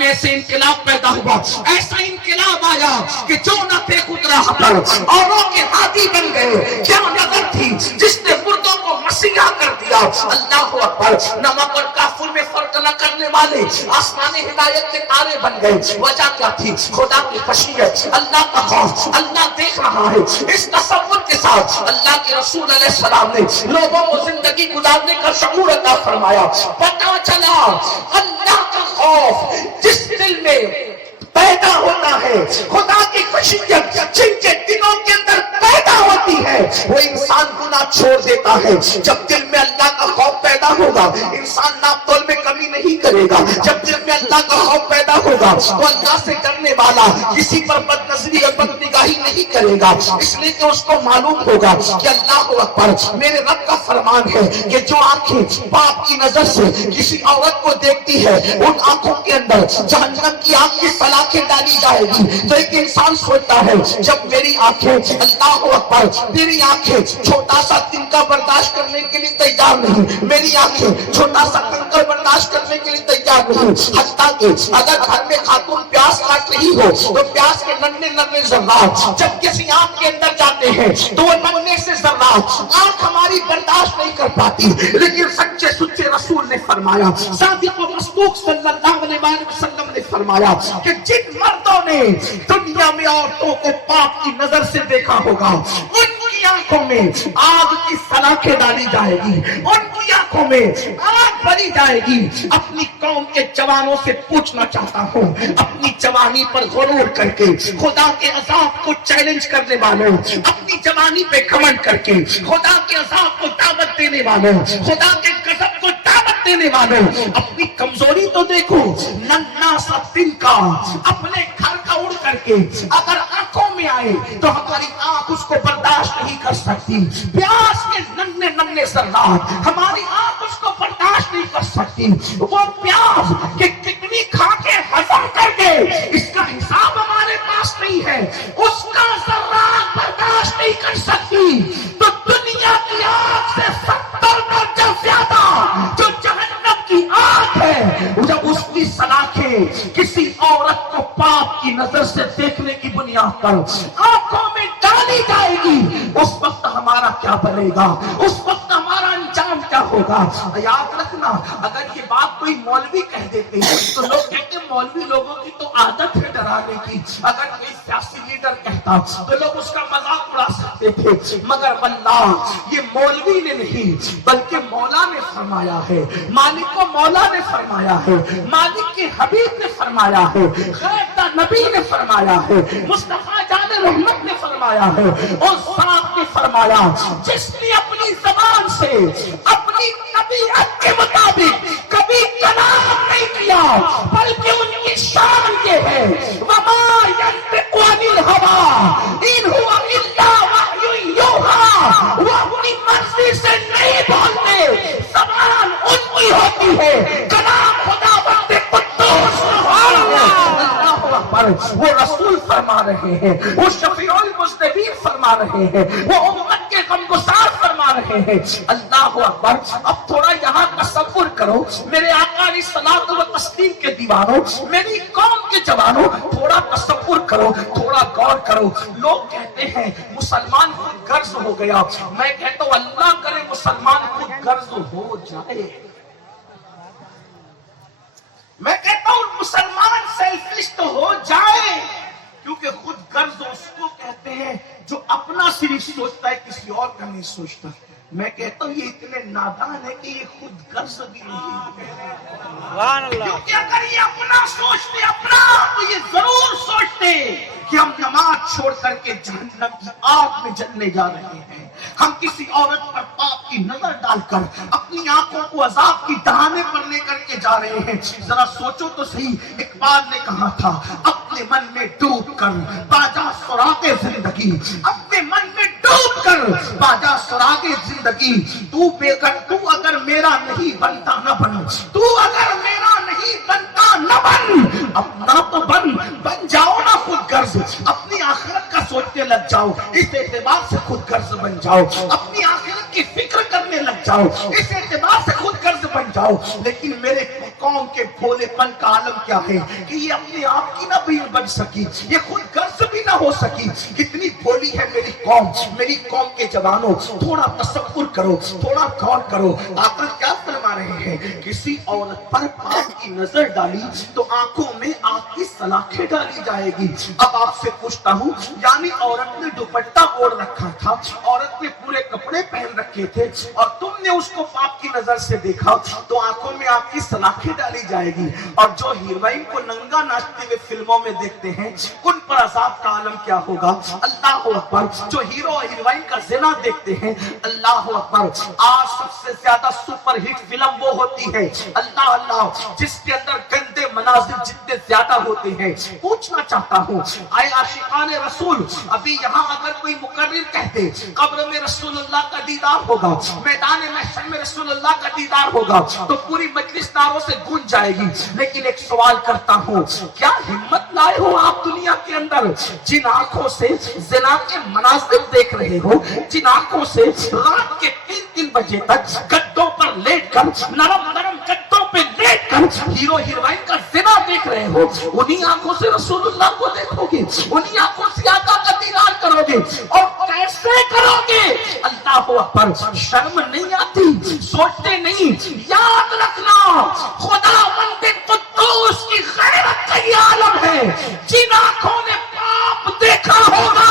میں ایسے انقلاب پیدا ہوا, ایسا انقلاب آیا کہ جو نہ تھے خود راہ پر اوروں کے ہادی بن گئے. کیا نظر تھی جس نے مردوں کو مسیحا کر دیا. اللہ اکبر. نمک اور کافر میں فرق نہ کرنے والے آسمانی ہدایت کے تارے بن گئے. وجہ کیا تھی؟ خدا کی خشیت, اللہ کا خوف. اللہ دیکھ رہا ہے. اس تصور کے ساتھ اللہ کے رسول علیہ السلام نے لوگوں کو زندگی گزارنے کا شعور عطا فرمایا. پتہ چلا اللہ کا خوف جس دل میں پیدا ہوتا ہے, خدا کی خشیت جن کے دلوں کے اندر پیدا ہوتی ہے, وہ انسان گناہ چھوڑ دیتا ہے. جب دل میں اللہ کا خوف پیدا ہوگا انسان ناپ تول میں کمی نہیں کرے گا. جب دل میں اللہ کا خوف پیدا ہوگا تو اللہ سے ڈرنے والا کسی پر بد نظری اور بد نگاہی نہیں کرے گا, اس لیے کہ اس کو معلوم ہوگا کہ اللہ اکبر میرے رب کا فرمان ہے کہ جو آنکھیں باپ کی نظر سے کسی عورت کو دیکھتی ہے ان آنکھوں کے اندر جہنم کی آگ کی سلاخیں ڈالی جائے گی. تو ایک انسان سوچتا ہے جب میری آنکھیں اللہ اکبر میری آنکھیں چھوٹا سا تنکا برداشت کرنے کے لیے تیار نہیں, میری آنکھیں چھوٹا سا کنکر برداشت کرنے کے لیے تیار نہیں, حتیٰ کہ اگر گھر میں خاتون پیاس کاٹ رہی ہو تو پیاس کے ننھے ننھے ذرات جب کسی آنکھ کے اندر جاتے ہیں تو وہ ننھے سے ذرات آنکھ ہماری برداشت نہیں کر پاتی. لیکن سچے سچے رسول نے فرمایا, صادق و مصدوق صلی اللہ علیہ وسلم نے فرمایا کہ جن مردوں نے دنیا میں عورتوں کو پاک کی نظر سے دیکھا ہوگا ان کی آنکھوں میں آگ کی سلاخیں ڈالی جائے گی, ان کی آنکھوں میں آگ بھری جائے گی. اپنی قوم کے جوانوں سے پوچھنا چاہتا ہوں, اپنی جوانی پر غرور کر کے خدا کے عذاب کو چیلنج کرنے والوں, اپنی جوانی پہ گھمنڈ کر کے خدا کے عذاب کو دعوت دینے والوں, خدا کے غضب کو دعوت دینے والوں, اپنی کمزوری تو دیکھو. ننھا سا تنکا اپنے گھر کا اڑ کر کے اگر آنکھوں میں آئے تو ہماری آنکھ اس کو برداشت نہیں کر سکتی. پیاس کے ننھے ننھے ذرات ہماری آنکھ اس کو برداشت نہیں کر سکتی. وہ پیاس کہ کتنی کھا کے ہضم کر کے اس کا حساب ہمارے پاس نہیں ہے, اس کا ذرات برداشت نہیں کر سکتی. تو دنیا کی آنکھ سے 70 درجہ زیادہ جو جہنم کی آنکھ ہے, جب اس کی سلاخیں کسی عورت کو پاپ کی نظر سے دیکھنے کی بنیاد پر آنکھوں میں ڈالی جائے گی, اس وقت ہمارا کیا بنے گا, اس وقت ہمارا انجام کیا ہوگا. یاد رکھنا اگر یہ بات کوئی مولوی کہہ دیتے تو لوگ کہتے مولوی لوگوں کی تو عادت ہے ڈرانے کی. اگر کوئی سیاسی لیڈر کہتا تو لوگ اس کا مذاق اڑا سکتے تھے, مگر واللہ یہ مولوی نے نہیں بلکہ مولا نے فرمایا ہے, مالک کو مولا نے فرمایا ہے, مالک کے حبیب نے فرمایا ہے, غیب کا نبی نے فرمایا ہے, مصطفیٰ جان رحمت نے فرمایا ہے, اور ساتھ نے فرمایا جس نے اپنی زبان سے اپنی طبیعت کے مطابق کبھی کلام نہیں کیا بلکہ ان کی شان یہ ہے وما ينطق عن الهوى ان هو الا وحی یوحی, وہ اپنی مرضی سے نہیں بولتے, زبان ان کی ہوتی ہے, کلام خدا بندے قدوس وہ رسول فرما رہے ہیں, وہ شفیع المذنبین فرما رہے ہیں, وہ امت کے غمگسار فرما رہے ہیں. اللہ اکبر. اب تھوڑا یہاں تصور کرو میرے آقا علیہ الصلوۃ والتسلیم کے دیوانوں, میری قوم کے جوانوں, تھوڑا تصور کرو, تھوڑا غور کرو. لوگ کہتے ہیں مسلمان خود غرض ہو گیا, میں کہتا ہوں اللہ کرے مسلمان خود غرض ہو جائے. میں کہتا ہوں مسلمان سیلفش تو ہو جائے, کیونکہ خود غرض اس کو کہتے ہیں جو اپنا صرف سوچتا ہے کسی اور کا نہیں سوچتا. میں کہتا ہوں یہ اتنے نادان ہے کہ یہ خود غرض بھی نہیں ہے, کیونکہ اگر یہ اپنا سوچتے اپنا تو یہ ضرور سوچتے کہ ہم نماز چھوڑ کر کے جہنم کی آگ میں جلنے جا رہے ہیں, ہم کسی عورت پر پاپ کی نظر ڈال کر اپنی آنکھوں کو عذاب کی دہانے پر لے کر کے جا رہے ہیں. ذرا سوچو تو صحیح, اقبال نے کہا تھا اپنے من میں ڈوب کر باجا سراغ زندگی, اپنے من میں ڈوب کر باجا سراغ زندگی, تو اگر میرا نہیں بنتا نہ بن, تو اگر میرا نہیں بنتا نہ بن, اپنا تو بن جاؤ نا خود غرض, اپنی آخرت کا سوچنے لگ جاؤ, اس اعتبار سے خود غرض بن جاؤ, اپنی آخرت کی فکر کرنے لگ جاؤ, اس اعتبار سے خود غرض بن جاؤ. لیکن میرے قوم کے کے بھولے پن کا عالم کیا ہے کہ یہ اپنے آپ کی نہ بھی بن سکی, یہ خود غرض بھی نہ ہو سکی. کتنی بھولی ہے میری قوم کے جوانوں, تھوڑا تصور کرو, تھوڑا غور کرو. آقا کیا فرما رہے ہیں, کسی عورت پر پاک کی نظر ڈالی تو آنکھوں میں آگ کی سلاخیں ڈالی جائے گی. اب آپ سے پوچھتا ہوں, یعنی عورت نے دوپٹہ اوڑھ رکھا تھا, عورت نے پورے کپڑے پہن رکھے تھے, اور تم نے اس کو پاک کی نظر سے دیکھا تو آنکھوں میں آگ کی سلاخیں ڈالی جائے گی. اور جو ہیروئن کو ننگا ناچتے ہوئے فلموں میں دیکھتے ہیں, ان پر عذاب کا عالم کیا ہوگا. اللہ اکبر. جو ہیرو اور ہیروئن کا زنا دیکھتے ہیں, اللہ اکبر. آج سب سے زیادہ سپر ہٹ فلم وہ ہوتی ہے, اللہ جس کے اندر گندے مناظر جتنے زیادہ ہوتے ہیں. پوچھنا چاہتا ہوں, آئے عاشقان رسول, ابھی یہاں اگر کوئی مقرر کہتے قبر میں رسول اللہ کا دیدار ہوگا, میدان محشر میں رسول اللہ کا دیدار ہوگا, تو پوری مجلس داروں سے گونج جائے گی. لیکن ایک سوال کرتا ہوں, کیا ہمت لائے ہو آپ دنیا کے اندر جن آنکھوں سے زنا کے مناظر دیکھ رہے ہو, جن آنکھوں سے رات کے 3 بجے تک گدوں پر لیٹ کر, نرم گدوں پہ لیٹ کر ہیرو ہیروئن کا زنا دیکھ رہے ہو, انہی آنکھوں سے رسول اللہ کو دیکھو گے, انہی آنکھوں سے آقا کا دیدار کرو گے, اور کیسے کرو گے. اللہ اکبر. شرم نہیں آتی, سوچتے نہیں. یاد رکھنا, خدا بند قدوس کی غیرت کا یہ عالم ہے. جن آنکھوں نے پاپ دیکھا ہوگا,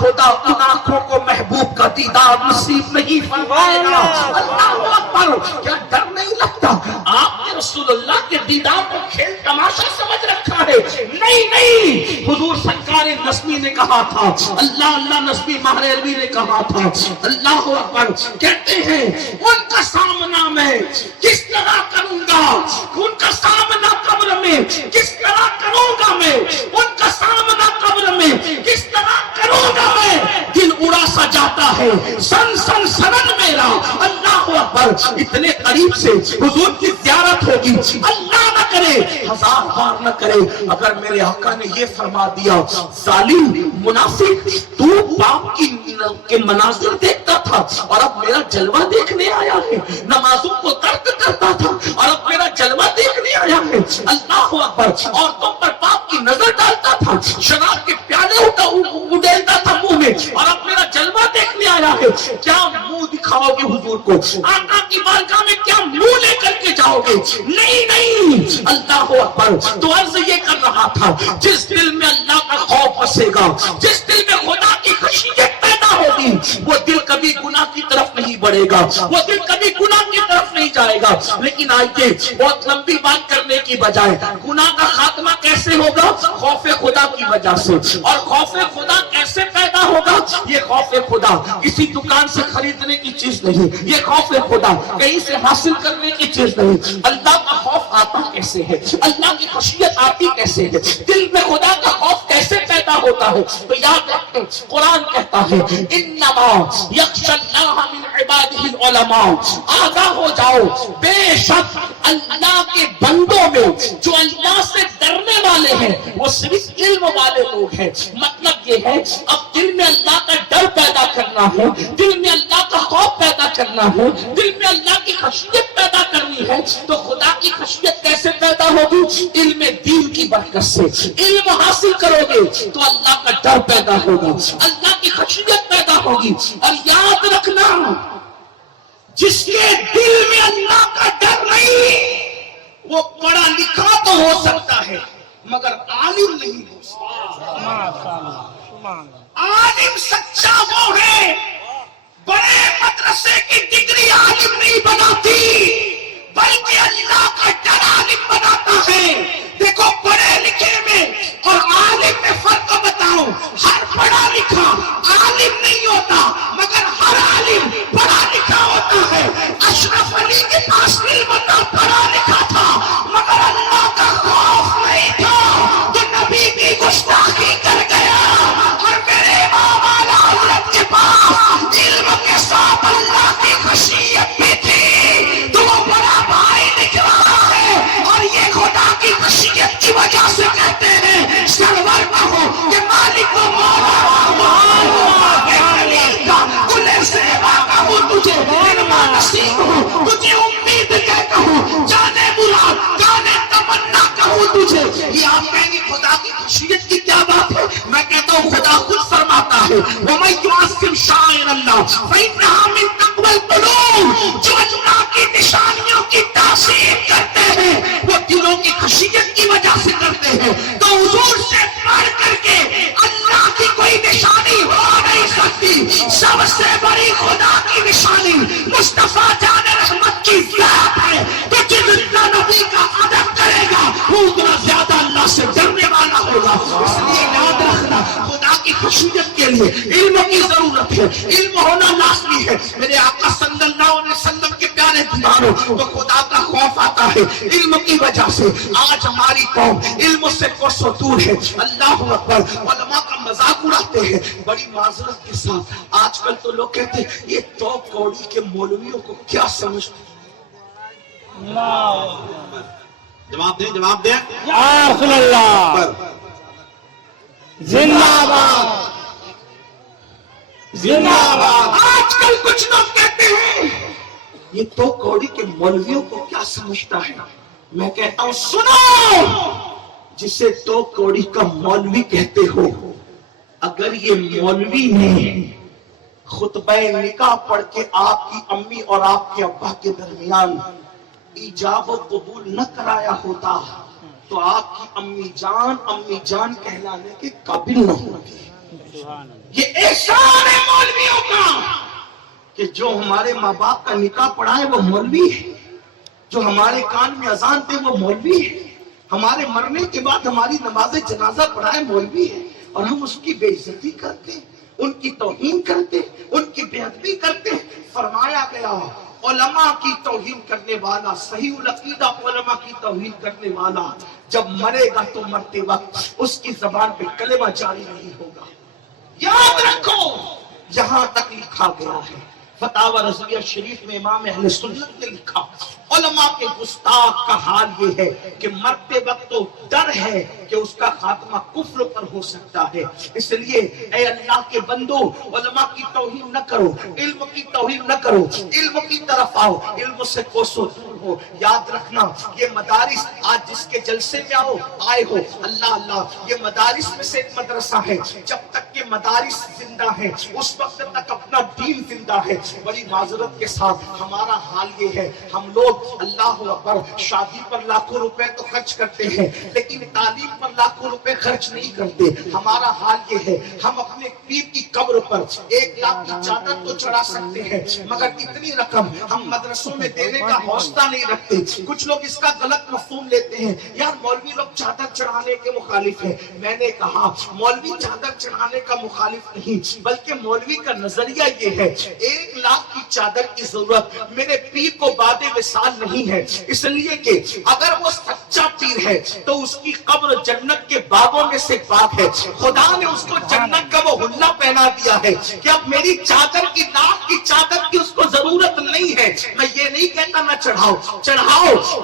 خدا ان آنکھوں کو محبوب کا دیدار نصیب نہیں فرمائے گا. اللہ اکبر. کیا ڈر نہیں لگتا؟ آپ نے رسول اللہ کے دیدار کو کھیل تماشا سمجھ رکھا ہے. نہیں, حضور سرکار نسبی نے کہا تھا, اللہ نسبی ماہر عربی نے کہا تھا, اللہ اکبر. کہتے ہیں ان کا سامنا میں کس طرح کروں گا, ان کا سامنا قبر میں کس طرح کروں گا میں, ان کا سامنا قبر میں کس طرح کروں گا میں. دل اڑا سا جاتا ہے, سنن میرا. اللہ اکبر. اتنے قریب سے حضور کی زیارت ہوگی, اللہ نہ کرے, 1000 بار نہ کرے, اگر میرے آقا نے یہ فرما دیا, ظالم منافق, تو باپ کے مناظر دیکھتا تھا اور اب میرا جلوہ دیکھنے آیا ہے, نمازوں کو ترک کرتا تھا اور اب میرا جلوہ دیکھنے آیا ہے. اللہ اکبر. عورتوں پر باپ کی نظر ڈالتا تھا, شراب کے پیالے اڈیلتا تھا منہ میں, اور اب میرا جلوہ دیکھنے آیا ہے. کیا منہ دکھاؤ گے حضور کو, آقا کی بارگاہ میں کیا منہ لے کر کے جاؤ گے؟ نہیں. اللہ اکبر. تو عرض یہ کر رہا تھا, جس دل میں اللہ کا خوف بسے گا, جس دل میں خدا کی خشیت پیدا ہوگی, وہ دل کبھی گناہ کی طرف نہیں بڑھے گا, وہ دل کبھی گناہ کی طرف نہیں جائے گا. لیکن آئیے, بہت لمبی بات کرنے کی بجائے, گناہ کا خاتمہ کیسے ہوگا؟ خوف خدا کی وجہ سے. اور خوف خدا کیسے پیدا ہوگا؟ یہ خوف خدا کسی دکان سے خریدنے کی چیز نہیں, یہ خوف خدا کہیں سے حاصل کرنے کی چیز نہیں. اللہ کا خوف آتا کیسے ہے, اللہ کی خشیت آتی کیسے ہے, دل میں خدا کا خوف کیسے پیدا ہوتا ہے؟ تو یاد رکھیں, قرآن کہتا ہے, انما یخشی اللہ من عبادہ العلماء. آگاہ ہو جاؤ, بے شک اللہ کے بندوں میں جو اللہ سے ڈرنے والے ہیں وہ صرف علم والے لوگ ہیں. مطلب یہ ہے, اب دل میں اللہ کا ڈر پیدا کرنا ہے, دل میں اللہ کا خوف پیدا کرنا ہے, دل میں اللہ کی خشیت پیدا کرنی ہے. تو خدا کی خشیت کیسے پیدا ہوگی؟ علم دین کی برکت سے. علم حاصل کرو گے تو اللہ کا ڈر پیدا ہوگا, اللہ کی خشیت پیدا ہوگی. اور یاد رکھنا, جس کے دل میں اللہ کا ڈر نہیں, وہ پڑھا لکھا تو ہو سکتا ہے مگر عالم نہیں ہو سکتا. عالم سچا وہ ہے, بڑے مدرسے کی ڈگری عالم نہیں بناتی, بلکہ اللہ کا ڈر عالم بناتا ہے. دیکھو, پڑھے لکھے میں اور عالم میں فرق بتاؤ. ہر پڑھا لکھا عالم نہیں ہوتا, مگر ہر عالم پڑھا لکھا ہوتا ہے. اشرف علی کے پاس علم تھا, پڑھا لکھا تھا, مگر اللہ کا خوف نہیں تھا, تو نبی کی گستاخی کر گیا. اور میرے امام اعلی حضرت کے پاس علم کے ساتھ اللہ کی خشیت بھی تھی, تو وہ بڑا بھائی نکلا ہے. اور یہ خدا کی خشیت ابھی آپ کہیں گے خدا کی خشیت کی کیا بات ہے؟ میں کہتا ہوں خدا خود فرماتا ہے وَمَن يُعَظِّمْ شَعَائِرَ اللَّهِ فَإِنَّهَا مِن تَقْوَى الْقُلُوبِ، جو اللہ کی نشانیوں کی تعظیم کرتے ہیں وہ دلوں کی خشیت کی وجہ سے کرتے ہیں۔ تو حضور سے بڑھ کر کے اللہ کی کوئی نشانی ہو نہیں سکتی۔ سب سے بڑی خدا کی نشانی مصطفیٰ جان رحمت کی ذات ہے۔ تو جتنا نبی کا ادب کرے گا وہ اتنا زیادہ اللہ سے ڈرنے والا ہوگا۔ اس لیے یاد رکھنا خدا کی خشیت کے لیے علم کی ضرورت ہے، علم ہونا لازمی ہے۔ میرے آقا صلی اللہ علیہ وسلم کے پیارے دیواروں تو خدا کا خوف آتا ہے علم کی وجہ سے۔ آج ہماری قوم علم سے کوسوں دور ہے۔ اللہ اکبر، علماء کا مذاق اڑاتے ہیں بڑی معذرت کے ساتھ۔ آج کل تو لوگ کہتے ہیں یہ تو کوڑی کے مولویوں کو کیا سمجھتے ہیں؟ جواب دیں، جواب دیں۔ یا رسول اللہ زندہ باد، زندہ باد۔ آج کل کچھ لوگ کہتے ہیں یہ تو کوڑی کے مولویوں کو کیا سمجھتا ہے؟ میں کہتا ہوں سنو، جسے تو کوڑی کا مولوی کہتے ہو، اگر یہ مولوی نے خطبہ نکاح پڑھ کے آپ کی امی اور آپ کے ابا کے درمیان ایجاب و قبول نہ کرایا ہوتا تو آپ کی امی جان کہلانے کے قابل نہ ہوگی۔ یہ احسان ہے مولویوں کا کہ جو ہمارے ماں باپ کا نکاح پڑھائے وہ مولوی ہے، جو ہمارے کان میں اذان دے وہ مولوی ہے، ہمارے مرنے کے بعد ہماری نماز جنازہ پڑھائے مولوی ہے، اور ہم اس کی بے عزتی کرتے، ان کی توہین کرتے، ان کی بے ادبی کرتے۔ فرمایا گیا علماء کی توہین کرنے والا، صحیح العقیدہ علماء کی توہین کرنے والا جب مرے گا تو مرتے وقت اس کی زبان پہ کلمہ جاری نہیں ہوگا۔ یاد رکھو، یہاں تک لکھا گیا ہے فتاوی رضویہ شریف میں امام اہل سنت نے لکھا علماء کے گستاخ کا حال یہ ہے کہ مرتے وقت تو ڈر ہے کہ اس کا خاتمہ کفر پر ہو سکتا ہے۔ اس لیے اے اللہ کے بندو، علماء کی توہین نہ کرو، علم کی توہین نہ کرو، علم کی طرف آؤ، علم سے کوسوں دور ہو۔ یاد رکھنا یہ مدارس آج جس کے جلسے میں آئے ہو، اللہ اللہ، یہ مدارس میں سے ایک مدرسہ ہے۔ جب تک کہ مدارس زندہ ہے اس وقت تک اپنا دین زندہ ہے۔ بڑی معذرت کے ساتھ ہمارا حال یہ ہے، ہم لوگ اللہ اکبر شادی پر لاکھوں روپے تو خرچ کرتے ہیں لیکن تعلیم پر لاکھوں روپے خرچ نہیں کرتے۔ ہمارا حال یہ ہے، ہم اپنے پیر کی قبر پر 1 لاکھ کی چادر تو چڑھا سکتے ہیں مگر اتنی رقم ہم مدرسوں میں دینے کا حوصلہ نہیں رکھتے۔ کچھ لوگ اس کا غلط مفہوم لیتے ہیں، یار مولوی لوگ چادر چڑھانے کے مخالف ہیں۔ میں نے کہا مولوی چادر چڑھانے کا مخالف نہیں بلکہ مولوی کا نظریہ یہ ہے 1 لاکھ کی چادر کی ضرورت میرے پیر کو بعد وصال نہیں ہے، اس لیے کہ اگر وہ سچا پیر ہے تو اس کی قبر جنت کے باغوں میں سے باغ ہے۔ خدا نے اس کو جنت کا وہ حلہ پہنا دیا ہے کہ اب میری چادر کی لاکھ کی چادر کی اس کو ضرورت نہیں ہے۔ میں یہ نہیں کہتا نہ چڑھاؤ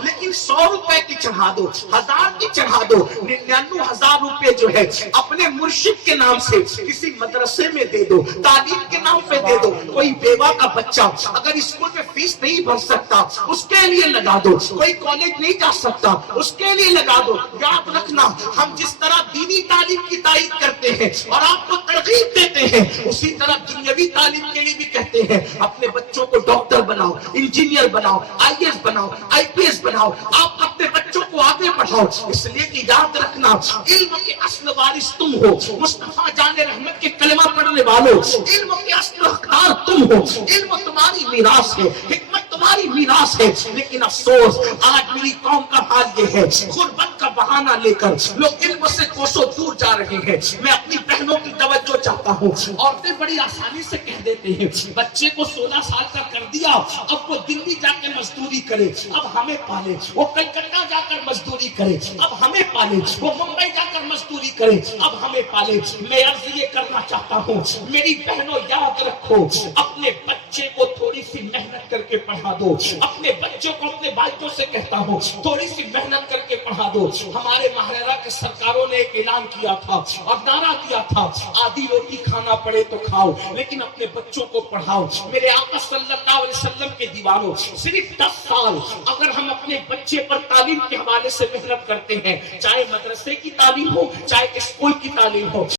لیکن 100 روپے کی چڑھا دو، 1000 کی چڑھا دو، 99,000 روپے جو ہے اپنے مرشد کے نام سے کسی مدرسے میں دے دو، تعلیم کے نام پہ دے دو۔ کوئی بیوہ کا بچہ اگر اسکول میں فیس نہیں بھر سکتا اس کے لیے لگا دو، کوئی کالج نہیں جا سکتا اس کے لیے لگا دو۔ یاد رکھنا ہم جس طرح دینی تعلیم کی تائید کرتے ہیں اور آپ کو ترغیب دیتے ہیں اسی طرح دنیاوی تعلیم کے لیے بھی کہتے ہیں اپنے بچوں کو ڈاکٹر بناؤ، انجینئر بناؤ، IAS بناؤ، IPS بناؤ، آپ اپنے بچوں کو آگے بڑھاؤ۔ اس لیے کہ یاد رکھنا علم کے اصل وارث تم ہو، مصطفیٰ جان رحمت کے کلمہ پڑھنے والوں، علم کے اصل حقدار تم ہو، علم تمہاری میراث ہے، حکمت تمہاری میراث ہے۔ لیکن افسوس آج میری قوم کا حال یہ ہے، غربت کا بہانہ لے کر لوگ علم سے کوسوں دور جا رہے ہیں۔ میں اپنی بہنوں کی توجہ چاہتا ہوں، عورتیں بڑی آسانی سے کہہ دیتے ہیں بچے کو 16 سال کا کر دیا اب وہ دلی جا کے مزدوری کرے، اب ہمیں پالے، وہ کلکتہ جا کر مزدوری کرے اب ہمیں پالے، وہ ممبئی جا کر مزدوری کریں اب ہمیں پالے. میں عرض یہ کرنا چاہتا ہوں میری بہنوں یاد رکھو اپنے بچے کو تھوڑی سی محنت کر کے پڑھا دو. اپنے بچوں کو اپنے بھائیوں سے کہتا ہوں تھوڑی سی محنت کر کے پڑھا دو. ہمارے ماہرہ کے سرکاروں نے ایک اعلان کیا تھا اور نعرہ دیا تھا آدھی روٹی کھانا پڑے تو کھاؤ لیکن اپنے بچوں کو پڑھاؤ. میرے آقا صلی اللہ علیہ وسلم کے دیوانوں صرف 10 سال اگر ہم اپنے بچے پر تعلیم کے حوالے سے محنت کرتے ہیں چاہے مدرسے کی تعلیم ہو چاہے اسکول کی تعلیم ہو